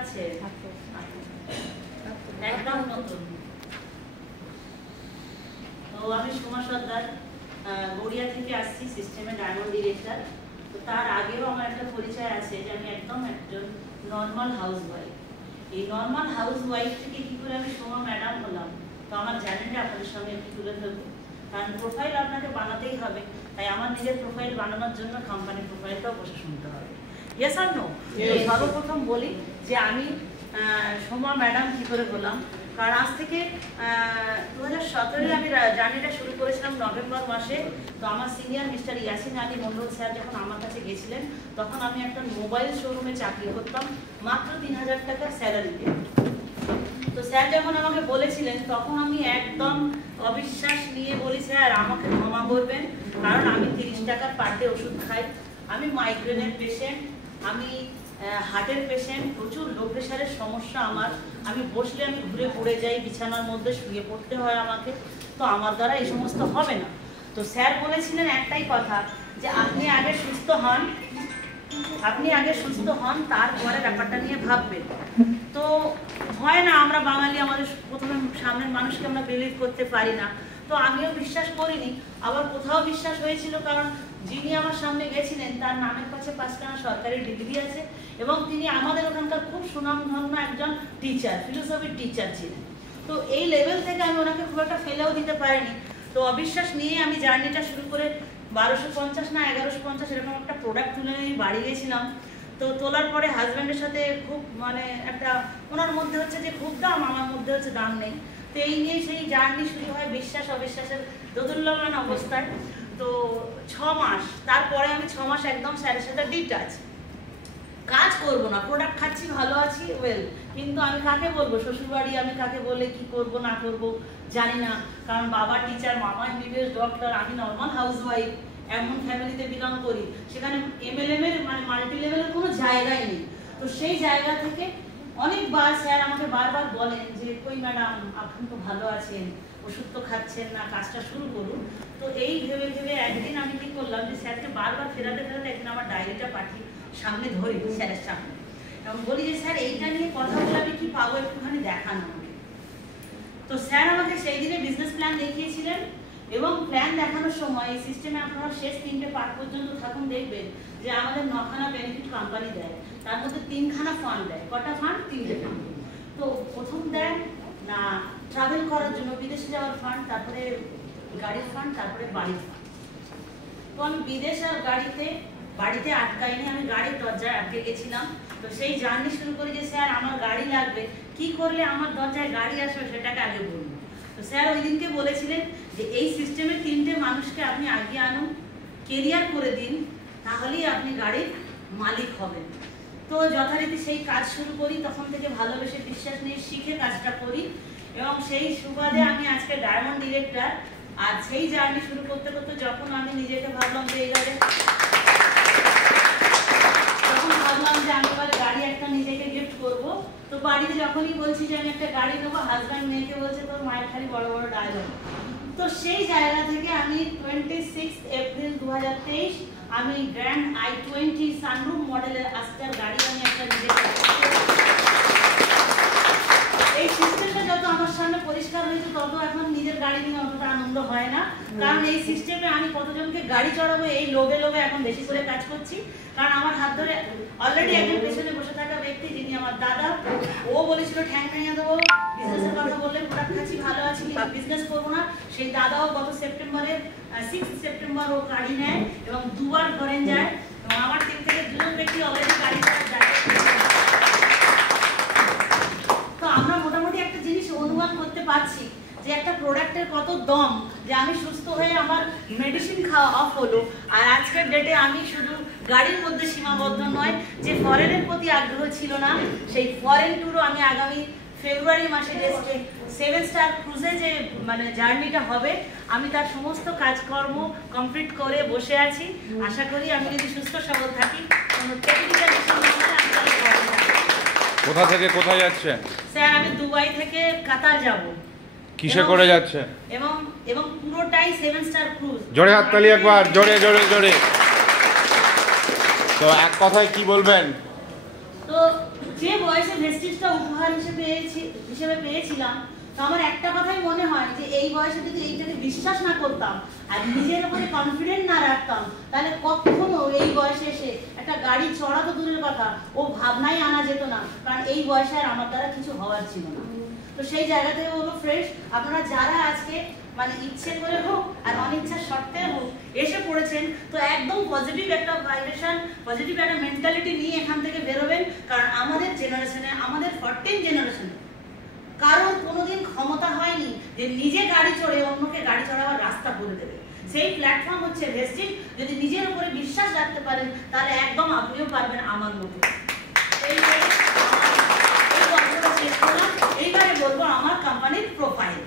আছে একদম নতুন। তো আমি সোমা সর্দার, গড়িয়া থেকে আসছি, সিস্টেমে ডায়মন্ড ডিরেক্টর। তো তার আগেও আমার একটা পরিচয় আছে যে আমি একদম একজন নর্মাল হাউস ওয়াইফ। এই নর্মাল হাউস ওয়াইফ থেকে কি করে আমি সোমা ম্যাডাম হলাম, তো আমার জার্নিটা আপনাদের সামনে একটু তুলে ধরবো। কারণ প্রোফাইল আপনাকে বানাতেই হবে, তাই আমার নিজের প্রোফাইল বানানোর জন্য কোম্পানির প্রোফাইলটাও বসে শুনতে হবে। ইয়েস আর নো? সর্বপ্রথম বলি যে আমি সোমা ম্যাডাম কি করে হলাম। কারণ আজ থেকে 2017-এ আমি জার্নিটা শুরু করেছিলাম নভেম্বর মাসে। তো আমার senior mister Yasin Ali Mondal sir যখন আমার কাছে গেছিলেন, তখন আমি একটা মোবাইল শোরুমে চাকরি করতাম মাত্র 3000 টাকার স্যালারিতে। তো স্যার যখন আমাকে বলেছিলেন, তখন আমি একদম অবিশ্বাস নিয়ে বলি, স্যার আমাকে ক্ষমা করবেন, কারণ আমি 30 টাকার পার ডে ওষুধ খাই, আমি মাইগ্রেনের পেশেন্ট, আমি হার্টের পেশেন্ট, প্রচুর লো প্রেশারের সমস্যা আমার, আমি বসলে আমি ঘুরে পড়ে যাই, বিছানার মধ্যে শুয়ে পড়তে হয় আমাকে, তো আমার দ্বারা এই সমস্ত হবে না। তো স্যার বলেছিলেন একটাই কথা, যে আপনি আগে সুস্থ হন, তারপরে ব্যাপারটা নিয়ে ভাববেন। তো হয় না, আমরা বাঙালি, আমাদের প্রথমে সামনের মানুষকে আমরা বিলিভ করতে পারি না। তো আমিও বিশ্বাস করিনি, আবার কোথাও বিশ্বাস হয়েছিল, কারণ যিনি আমার সামনে গেছিলেন তার নামের কাছে 5খানা সরকারি ডিগ্রি আছে, এবং তিনি আমাদের ওখানকার খুব সুনামধন্য একজন টিচার, ফিলোসফির টিচার ছিলেন। তো এই লেভেল থেকে আমি ওনাকে খুব একটা ফেলেও দিতে পারিনি। তো অবিশ্বাস নিয়ে আমি জার্নিটা শুরু করে 1250 না 1150 এরকম একটা প্রোডাক্ট তুলে নিয়ে বাড়ি গেছিলাম। তো তোলার পরে হাজব্যান্ডের সাথে খুব একটা ওনার মধ্যে হচ্ছে যে খুব দাম, আমার মধ্যে হচ্ছে দাম নেই। তো এই নিয়ে সেই জার্নি শুরু হয় বিশ্বাস অবিশ্বাসের দোদুল্যমান অবস্থায়। তো 6 মাস, তারপরে আমি 6 মাস একদম স্যারের সাথে ডিটাচ, কাজ করবো না, প্রোডাক্ট খাচ্ছি, ভালো আছি, ওয়েল, কিন্তু আমি কাকে বলবো শ্বশুরবাড়ি, আমি কাকে বলে কি করব না করব জানি না। কারণ বাবা টিচার, মামা এমবিবিএস ডক্টর, আমি নর্মাল হাউস ওয়াইফ, এমন ফ্যামিলিতে বিলং করি সেখানে এমএলএম এর মাল্টি লেভেলের কোনো জায়গাই নেই। তো সেই জায়গা থেকে অনেকবার স্যার আমাকে বারবার বলেন যে কই ম্যাডাম আপনি তো ভালো আছেন, ওষুধ তো খাচ্ছেন না, কাজটা শুরু করুন। তো এই ভেবে ভেবে একদিন আমি কি করলাম, যে স্যারকে বারবার ফেরাতে একদিন আমার ডায়েরিটা পাঠিয়ে সামনে ধরি স্যারের সামনে, এবং বলি যে স্যার এইটা নিয়ে কথা বলে আমি কি পাবো, একটুখানি দেখান আমাকে। তো স্যার আমাকে সেই দিনে বিজনেস প্ল্যান দেখিয়েছিলেন, এবং প্ল্যান দেখানোর সময় এই সিস্টেমে আপনারা শেষ 3টে পার্ট পর্যন্ত থাকুন, দেখবেন যে আমাদের 9খানা বেনিফিট কোম্পানি দেয়, তার মধ্যে 3খানা ফান্ড দেয়। কটা ফান্ড? 3টে ফান্ড। তো প্রথম দেয় না ট্রাভেল করার জন্য বিদেশে যাওয়ার ফান্ড, তারপরে গাড়ির ফান্ড, তারপরে বাড়ির ফান্ড। তো আমি বিদেশ আর বাড়িতে আটকাইনি, আমি গাড়ির দরজায় আটকে গেছিলাম। তো সেই জার্নি শুরু করি যে স্যার আমার গাড়ি লাগবে, কি করলে আমার দরজায় গাড়ি আসবে সেটাকে আগে বলুন। তো স্যার ওই দিনকে বলেছিলেন যে এই সিস্টেমে 3টে মানুষকে আপনি আগে আনুন, কেরিয়ার করে দিন, তাহলেই আপনি গাড়ির মালিক হবেন। তো যথারীতি সেই কাজ শুরু করি, তখন থেকে ভালোবেসে বিশ্বাস নিয়ে শিখে কাজটা করি, এবং সেই সুবাদে আমি আজকে ডায়মন্ড ডিরেক্টর। আর সেই জার্নি শুরু করতে করতে যখন আমি নিজেকে ভাবলাম যে এইবারে আমি এবারে গাড়ি একটা নিজেকে গিফট করবো, তো বাড়িতে যখনই বলছি যে আমি একটা গাড়ি নেবো, হাজব্যান্ড মেয়েকে বলছে তোর মায়ের খালি বড় বড় ডায়লগ। তো সেই জায়গা থেকে আমি 26 এপ্রিল 2023 আমি গ্র্যান্ড i20 সানরুফ মডেলের আজকের গাড়ি আমি একটা নিজেকে, এই সিস্টেমটা যত আমার সামনে পরিষ্কার হয়েছে, তত এখন নিজের গাড়ি নিয়ে অতটা আনন্দ হয় না। কারণ এই সিস্টেমে আমি কতজনকে গাড়ি চড়াবো এই লোভে এখন বেশি করে কাজ করছি। কারণ আমার হাত ধরে অলরেডি একজন পেছনে বসে থাকা ব্যক্তি, যিনি আমার দাদা, ও বলেছিল ঠ্যাং ভেঙে দেবো, বিজনেসের কথা বললে প্রোডাক্ট খাচ্ছি, ভালো আছি, বিজনেস করবো না। সেই দাদাও গত সেপ্টেম্বরে 6 সেপ্টেম্বর ও গাড়ি নেয় এবং 2বার ফরেন যায়, এবং আমার টিম থেকে 2জন ব্যক্তি অলরেডি গাড়ি করার জায়গা। তো আমরা মোটামুটি একটা জিনিস অনুমান করতে পারছি যে একটা প্রোডাক্টের কত দম, যে আমি সুস্থ হয়ে আমার মেডিসিন খাওয়া অফ হলো। আর আজকের ডেটে আমি শুধু গাড়ির মধ্যে সীমাবদ্ধ নয়, যে ফরেনের প্রতি আগ্রহ ছিল না, সেই ফরেন ট্যুরও আমি আগামী ফেব্রুয়ারি মাসে যে 7 স্টার ক্রুজে যে জার্নিটা হবে, আমি তার সমস্ত কাজকর্ম কমপ্লিট করে বসে আছি। আশা করি আমি যদি সুস্থ সবল থাকি, কোনো টেকনিক্যাল ইস্যু না হলে আমি তাহলে কোথা থেকে কোথায় যাচ্ছেন? স্যার আমি দুবাই থেকে কাতার যাব। কিসে করে যাচ্ছে? এবং পুরোটাই 7 স্টার ক্রুজ। জোরে হাততালি একবার, জোরে জোরে জোরে। তো এক কথায় কি বলবেন? তো যে বয়সে ভেস্টিজটা উপহার হিসেবে পেয়েছিলাম, তো আমার একটা কথাই মনে হয় যে এই বয়সে যদি এইটাকে বিশ্বাস না করতাম আর নিজের উপরে কনফিডেন্ট না রাখতাম, তাহলে কখনো এই বয়সে এসে একটা গাড়ি চড়া তো দূরের কথা, ও ভাবনাই আনা যেত না, কারণ এই বয়সে আর আমার দ্বারা কিছু হওয়ার ছিল না। তো সেই জায়গা থেকে বলবো ফ্রেন্ডস, আপনারা যারা আজকে মানে ইচ্ছে করে হোক আর অনিচ্ছা সত্ত্বে হোক এসে পড়েছেন, তো একদম পজিটিভ একটা ভাইব্রেশন, পজিটিভ একটা মেন্টালিটি নিয়ে এখান থেকে বেরোবেন। কারণ আমাদের জেনারেশনে, আমাদের 14 জেনারেশনে কারোর কোনোদিন ক্ষমতা হয়নি যে নিজে গাড়ি চড়ে অন্যকে গাড়ি চড়াবার রাস্তা করে দেবে। সেই প্ল্যাটফর্ম হচ্ছে ভেস্টিজ। যদি নিজের উপরে বিশ্বাস রাখতে পারেন তাহলে একদম আপনিও পারবেন আমার মতো। এই গল্পটা শেষ করলাম। এইবারে বলবো আমার কোম্পানির প্রোফাইল।